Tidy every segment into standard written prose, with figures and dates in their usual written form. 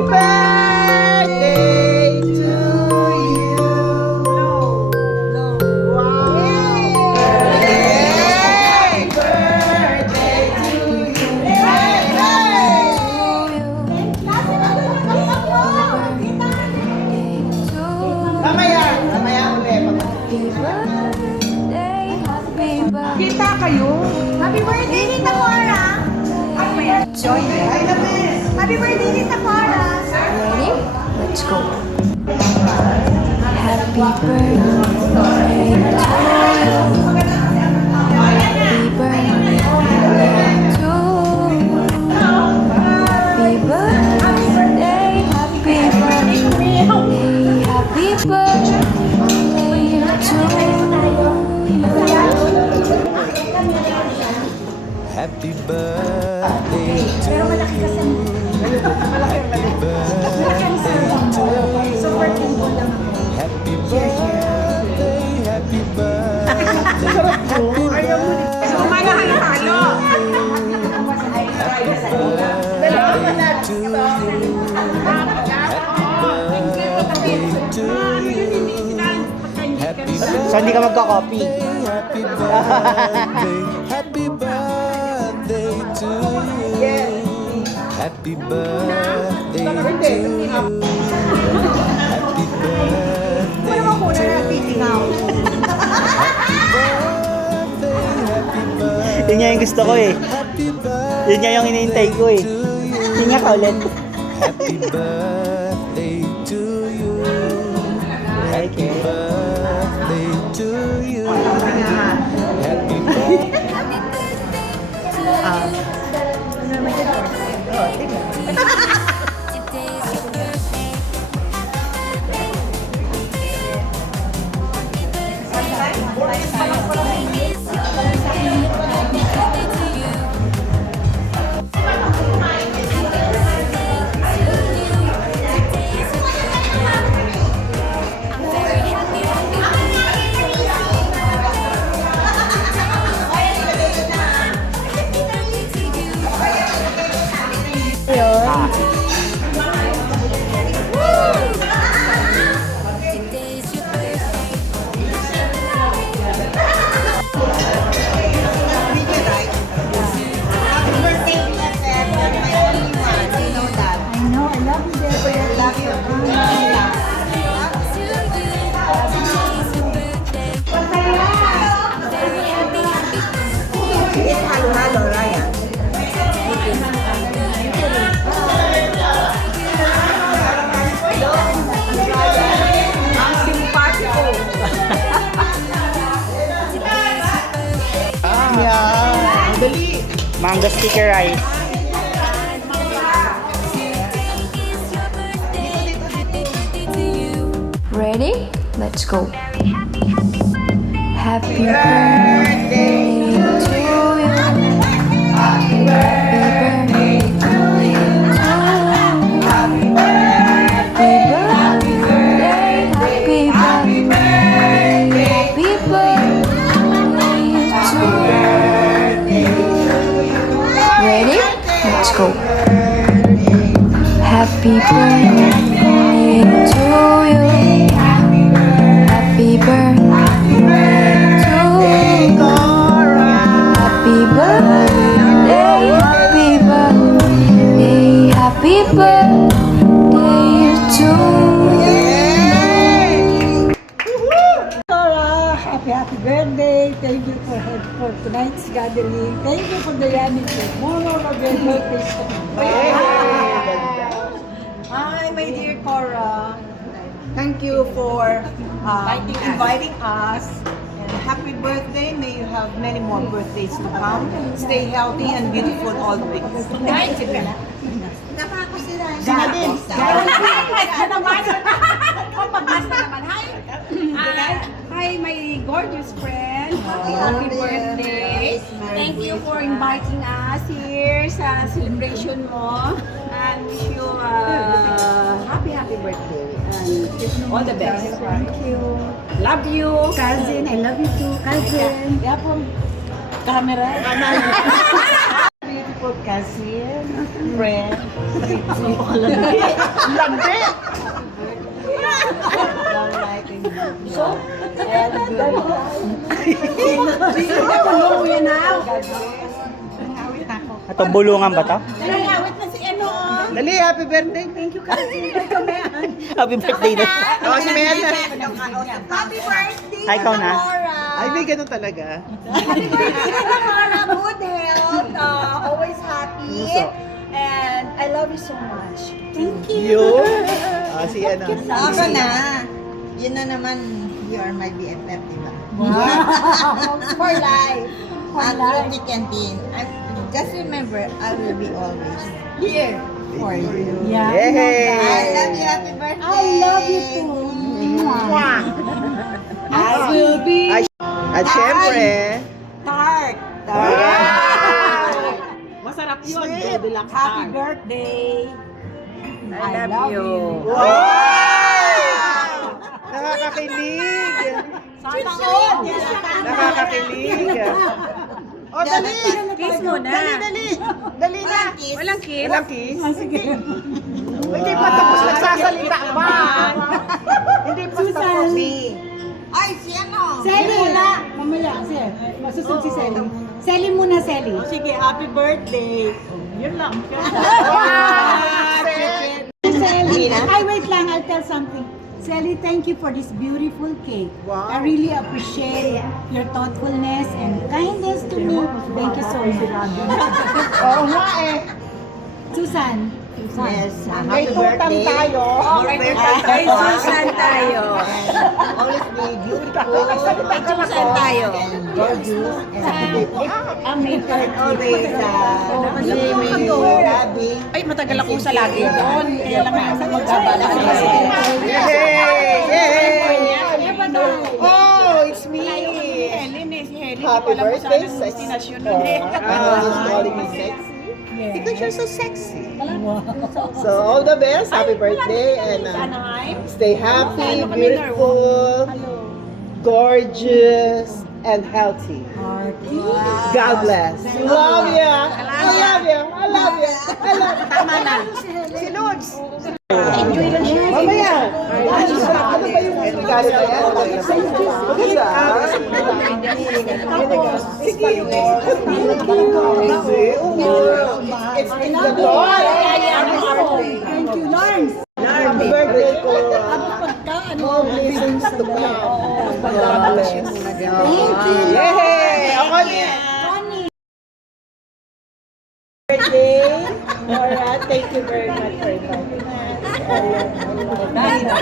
Go! Birthday to you. Wow. Yay! Birthday to you. Mamaya ulit. Kita kayo. Happy birthday, Tita Cora! Joy. Happy birthday, Tita Cora! Ready? Let's go. Happy birthday to you. Happy birthday to you. Happy birthday, happy birthday, happy birthday to you. Happy birthday to you. Happy birthday to you. Happy birthday, happy birthday, happy birthday. Sumala halo-halo. Happy birthday to you. Happy birthday to you. Happy birthday. So hindi ka magka-copy. Happy birthday, happy birthday to you. Happy birthday to you. Happy birthday to you. Happy birthday, Yun nga yung gusto ko eh. happy birthday. Yun nga yung hinihintay ko eh. Hinga ka ulit. Happy birthday to you. Happy Okay. birthday to you. Happy birthday. Mango sticker rice. Ready? Let's go. Happy birthday to you. Happy birthday to you. Happy birthday, happy birthday, happy birthday to you. Ready? Let's go. Happy birthday to you. Happy birthday to you. Happy birthday, happy birthday, happy birthday to you. Cora, happy birthday. Thank you for tonight's gathering. Thank you for the yamming food. More of your birthdays to come. Hi, my dear Cora. Thank you for inviting us. And happy birthday. May you have many more birthdays to come. Stay healthy and beautiful always. Thank you. Sina din. Hi, my gorgeous friend. Happy birthday. Thank you for inviting us here sa celebration mo. And wish you happy birthday. And all the best. Thank you. Love you. Cousin, I love you too. Cousin. Yeah, from camera. beautiful cousin, friend. So, and Tulungan na. Ito, bulungan ba to? Nangawit na si ano. Dali, happy birthday. thank you cousin. Happy birthday na. Oh, si Mel. Happy birthday, Ay, ikaw na. Cora. Ay, may ganun talaga. Happy birthday, Cora. Good health. Always happy. And I love you so much. Thank you. Yun. Ah, si ano. Ako na. Yun na naman, you are my BFF, di ba? For life. At Ruby Canteen. Just remember, I will be always here for you. Yeah. Yay! I love you, happy birthday! I love you too. I will be Ay, at syempre, tart. masarap yun. Happy birthday. I love you. Wow! Nakakakilig. Nakakakilig. Oh, dali! Kiss mo na. Dali na! Walang kiss. Walang kiss? Hindi pa tapos nagsasalita pa. Hindi pa tapos. Ay, si ano? Sally muna. Mamaya, sir. Masusunod si Sally. Sally muna, Sally. Sige, happy birthday. Yun lang. Sally. Ay, wait lang. I'll tell something. Sally, thank you for this beautiful cake. Wow. I really appreciate your thoughtfulness and kindness to me. Thank you so much. Oo nga eh. Susan. Yes, May happy tutang birthday. tayo. Kay Susan tayo. Always be beautiful. Kay Susan tayo. And gorgeous. And always swimming, loving. Ay, matagal ako sa lagi doon. Kaya lang ngayon magkabala sa Yay! Yay! Oh, it's me. Helen eh. Si Helen. Happy birthday, Anong sexy. destination nun eh. He's calling me sexy. Because you're so sexy. So all the best. Happy birthday and Anaheim. stay happy, beautiful, gorgeous, and healthy. God bless. Love ya. I love you. I love you. I love you. Tama na. Si Lods. Mamaya. Ano ba yung regalo na yan? Maganda. Sige. It's in the door. Thank you, Lawrence. Happy birthday ko. More blessings to come. God bless. Thank you. Yay! Ako din. Birthday. Laura, thank you very much for inviting us. I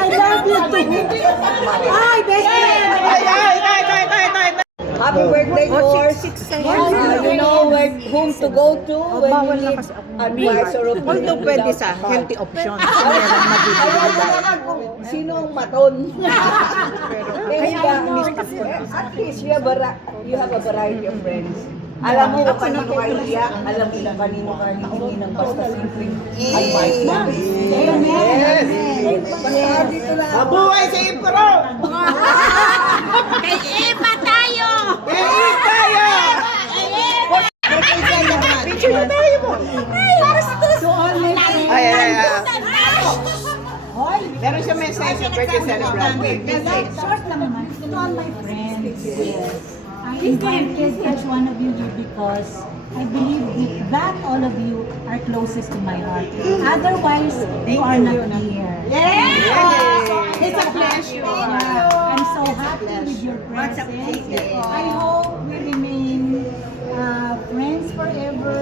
love you too. Hi, best friend. Happy birthday, Lord. You know whom to go to when you need advice or opinion. Although pwede sa healthy options. Ayaw na naman kung sino ang maton. Kaya at least you have a variety of friends. Alam mo kung kanino ka iiyak, alam mo kung kanino ka hihingi ng basta simpleng advice lang. Yes! Mabuhay sa Ipro! Kay Eva tayo! Kaya tayo! Picture na tayo mo! To all my friends. Ay. Hoy, Meron siya message sa birthday celebrant. short lang naman. To all my friends. I invited each one of you here because I believe that all of you are closest to my heart. Otherwise, you are not here. It's a pleasure. I'm so happy with your presence. I hope we remain friends forever,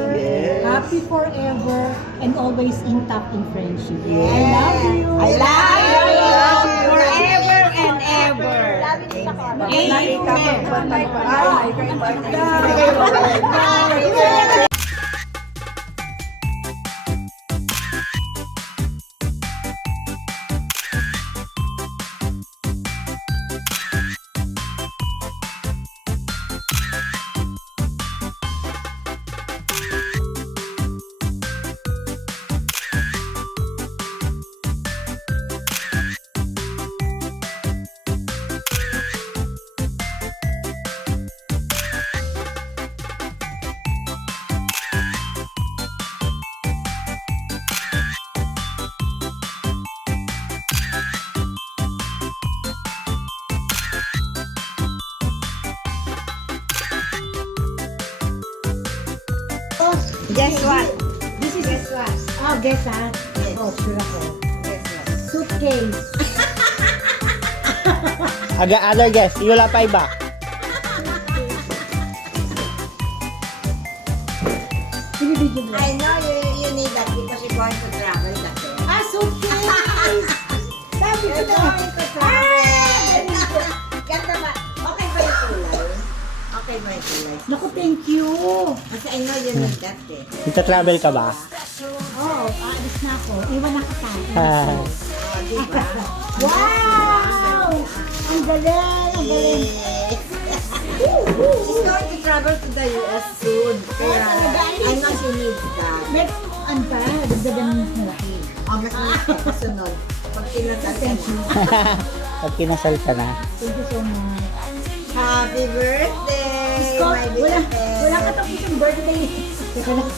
happy forever, and always intact in friendship. I love you. I love you. Forever and ever. Amen. Guess what? This is Guess what? Oh, guess ah. Yes. Oh, sure ako. Guess what? Suitcase. Other guess. Wala pa iba. Binibigyan mo. I know you need that because you're going to travel kasi. Ah, suitcase! Sabi ko You're na. going to travel. Ganda ba? Okay ba yung kulay? Okay ba yung kulay? Naku, thank you. Kasi I know you need that eh. Ita-travel ka ba? Oh, aalis na ako. Iwan na kita. Ah, Oh, di ba? Wow! Ang galing! Ang galing! She's going to travel to the US soon. Kaya I know she needs that. Met, ano pa? Dagdagan mo mo. Oh, mas kasunod. Pag kinasal ka na. pag kinasal ka na. Thank you so much. Happy birthday, Scott, my wala, beloved. wala ka tapos yung birthday. Teka lang.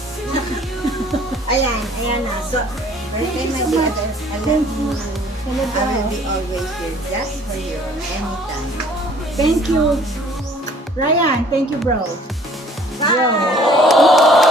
Ayan na. So, birthday, my beloved. I love you. I will be always here just for you. Anytime. Thank you. Ryan, thank you, bro. Bye!